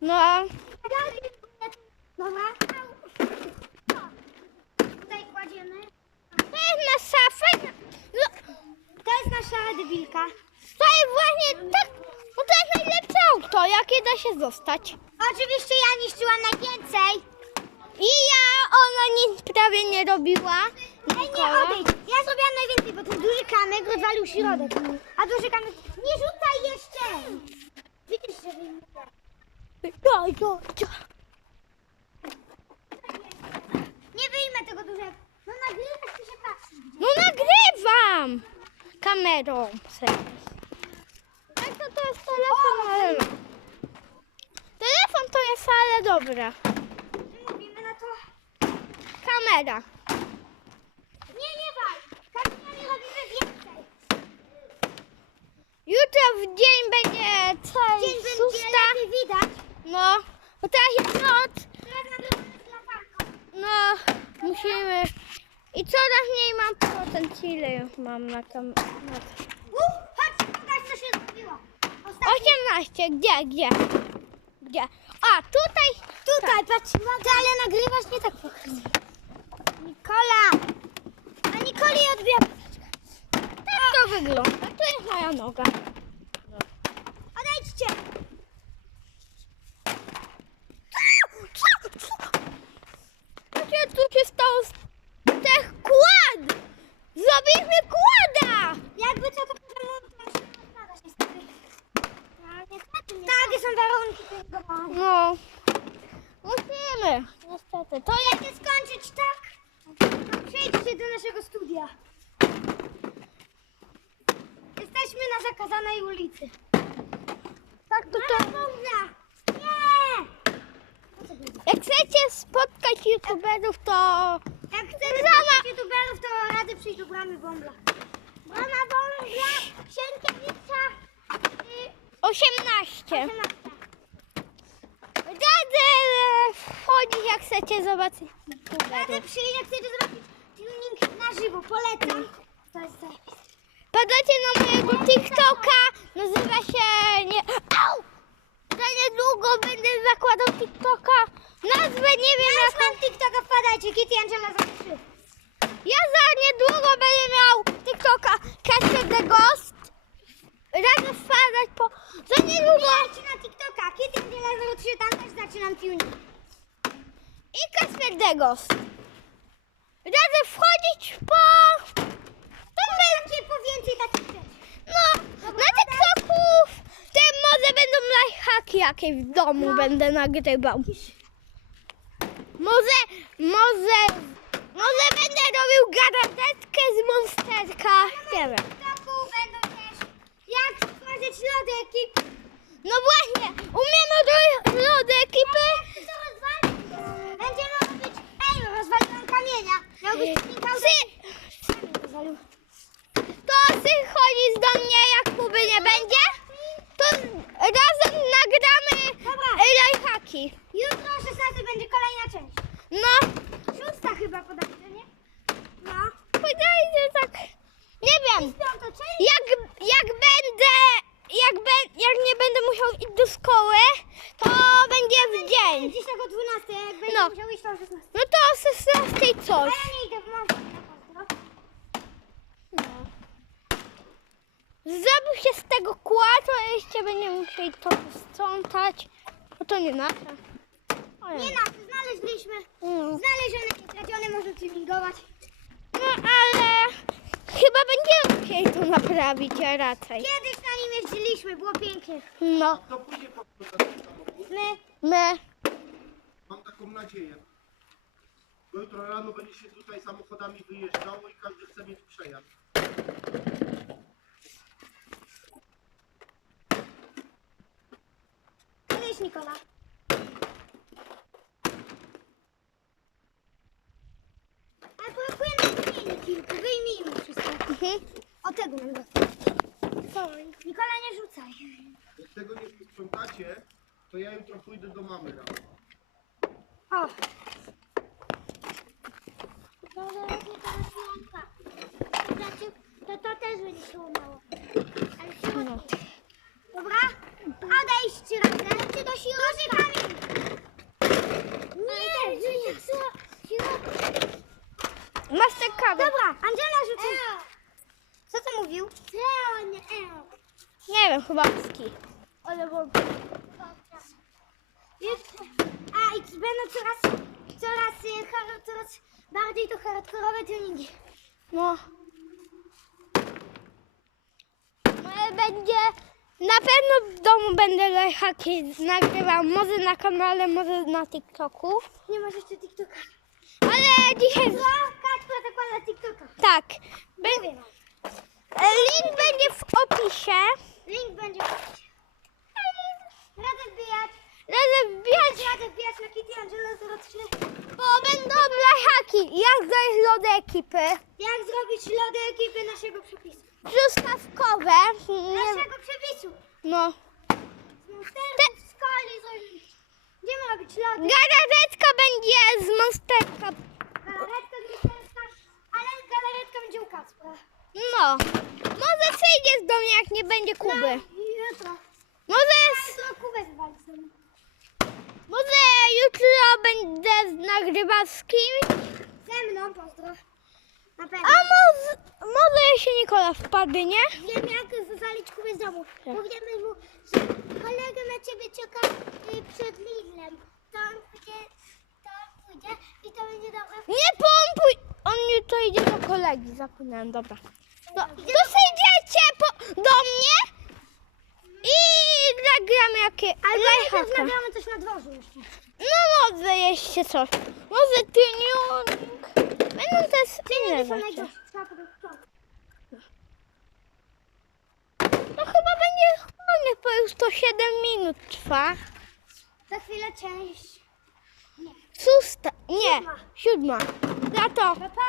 No, Dobra. Tutaj kładziemy. to jest nasza fajna... No, To jest nasza debilka. to jest właśnie tak... No to jest najlepsze auto, jakie da się zostać. Oczywiście ja niszczyłam najwięcej. I ja, ona nic prawie nie robiła. Ej, nie odejdź. Ja zrobiłam najwięcej, bo ten duży kamyk rozwalił środek. A duży kamyk... Nie rzucaj jeszcze! Widzisz, że wyjmę. Ja, ja, ja. Nie wyjmę tego dużego. No nagrywasz, ty się patrzysz. No nagrywam kamerą. Tak to, to jest telefon, ale no. Telefon to jest ale dobra. My mówimy na to... Kamera. Nie, nie wal. Kamieniami robimy więcej. Jutro w dzień będzie co? Dzień będzie lepiej widać. No, bo teraz jest noc. No, musimy. I coraz mniej mam procent. Ile już mam na kam... Na... Uf, chodź, pokaż co się zrobiło. Ostatni. 18. Gdzie, gdzie? Gdzie? A, tutaj. Tutaj, patrz, ty ale nagrywasz nie tak pokazuj. Nikola! A Nikoli odbieram. Tak to wygląda. To jest moja noga. Odejdźcie! Co się tu się stało z tych kład? Zrobiliśmy kłada! Jakby co to potem odkładasz niestety. Takie są warunki tego. No. Musimy. Niestety. To jest... Chcecie skończyć tak? Przejdźcie do naszego studia. Jesteśmy na zakazanej ulicy. Tak, to. Dobra. Nie! Jak chcecie spotkać youtuberów, to... Jak chcecie zobaczyć youtuberów, to rady przyjść do bramy Bombla. Brama Bombla, Sienkiewicza, 18. 18. Wchodzić, jak chcecie zobaczyć youtuberów. przyjść, jak chcecie zobaczyć tuning na żywo. Polecam. To jest zajebiste. Padajcie na mojego TikToka. Nazywa się... Nie... Au! Za niedługo będę zakładał TikToka. Nazwę nie wiem Ja jaką... mam TikToka, wpadajcie, Kitty Angela za. Ja za niedługo będę miał TikToka Catcher the Ghost. Radzę wpadać po... Za niedługo... Wbijajcie na TikToka, Kitty Angela 03, tam też zaczynam tuning. I the Ghost. Radzę wchodzić po... To będzie... Po więcej takich rzeczy. No, na TikToku te może będą lifehacki jakieś w domu będę nagrywał. Może, może, może będę robił garatetkę z monsterka. Nie wiem. Będą też jak stworzyć lody ekipy. No właśnie, umiemy ro- lody ekipy. Co rozwalić? Będziemy robić... Ej, rozwaliłam kamienia. Miał być Michał... Sy, Kamień rozwalił. to sy chodzić do mnie, jak Kuby nie będzie, to razem nagramy Dobra. Lifehacki. Jutro o 16 będzie kolejna część. No, Szósta chyba podajcie, nie? No. się tak, nie wiem. Piąta część? Jak, jak będę, jak, be, jak nie będę musiał iść do szkoły, to będzie w dzień. Dziś tak o 12, jak będzie No. musiał iść to o 16. No to o 16 A coś. ja nie idę, bo mam na pozdro. Zrobił się z tego kład, a jeszcze będziemy musieli to posprzątać. To nie nasze. O Nie na, znaleźliśmy. Mm. Znalezione, niestracione, można tuningować. No ale chyba będziemy musieli to naprawić a raczej. Kiedyś na nim jeździliśmy, było pięknie. No, To później powtórzę ten samochód. My, my. Mam taką nadzieję. Bo jutro rano będzie się tutaj samochodami wyjeżdżało i każdy chce mieć przejazd. Cześć Nikola. Ale nam kamieni kilku, wyjmijmy wszystko. Mhm. O tego nam go. Nikola, nie rzucaj. Jak tego nie posprzątacie, to ja jutro pójdę do mamy rano. O. Znaczy, to, to też będzie się udało. Ale się No. Dobra? Odejść razem. Czy do środka? Co to mówił? Leon, Eo. Nie wiem, chyba ski. Ale wątpię. A, i będą coraz, coraz, y, har- coraz bardziej to hardkorowe treningi. No. Ale będzie... Na pewno w domu będę lejhaki nagrywał. Może na kanale, może na TikToku. Nie masz jeszcze TikToka. Ale dzisiaj... TikToka. Tak. Mówię wam. Link będzie w opisie. Link będzie w opisie. Radzę wbijać. Radzę wbijać, Radzę wbijać na Kitty Angelo 03. bo będą lejhaki. Jak znaleźć lody ekipy. Jak zrobić lody ekipy naszego przepisu. Truskawkowe. Nie... Naszego przepisu. No. Z monsterów, z zrobić. Gdzie ma być lody? Galaretka będzie z monsterka. Galaretka z monsterka, ale galaretka będzie u Kacpra. Może przyjdzie z domu, jak nie będzie Kuby. No, jutro. Może, Jutro Kubę może jutro będę nagrywał z kimś. Ze mną, pozdro. Na A może, może jeśli Nikola wpadnie, nie? Wiem jak wywalić Kubę z domu. Tak. Powiemy mu, że kolega na ciebie czeka y, przed Lidlem. To on pójdzie, to on pójdzie i to będzie dobre. Nie pompuj! On jutro idzie do kolegi, zapomniałem, dobra. To, to przyjdziecie po, do mnie i nagramy jakie Ale najpierw nagramy coś na dworzu jeszcze. No może jeszcze coś. Może tuning. Będą też inne To rzeczy. najgorsze. Trzeba podać to. No chyba będzie, chyba nie, bo już to 7 minut trwa. Za chwilę część. Szósta, nie, Siódma. siódma. Za to. Pa, pa.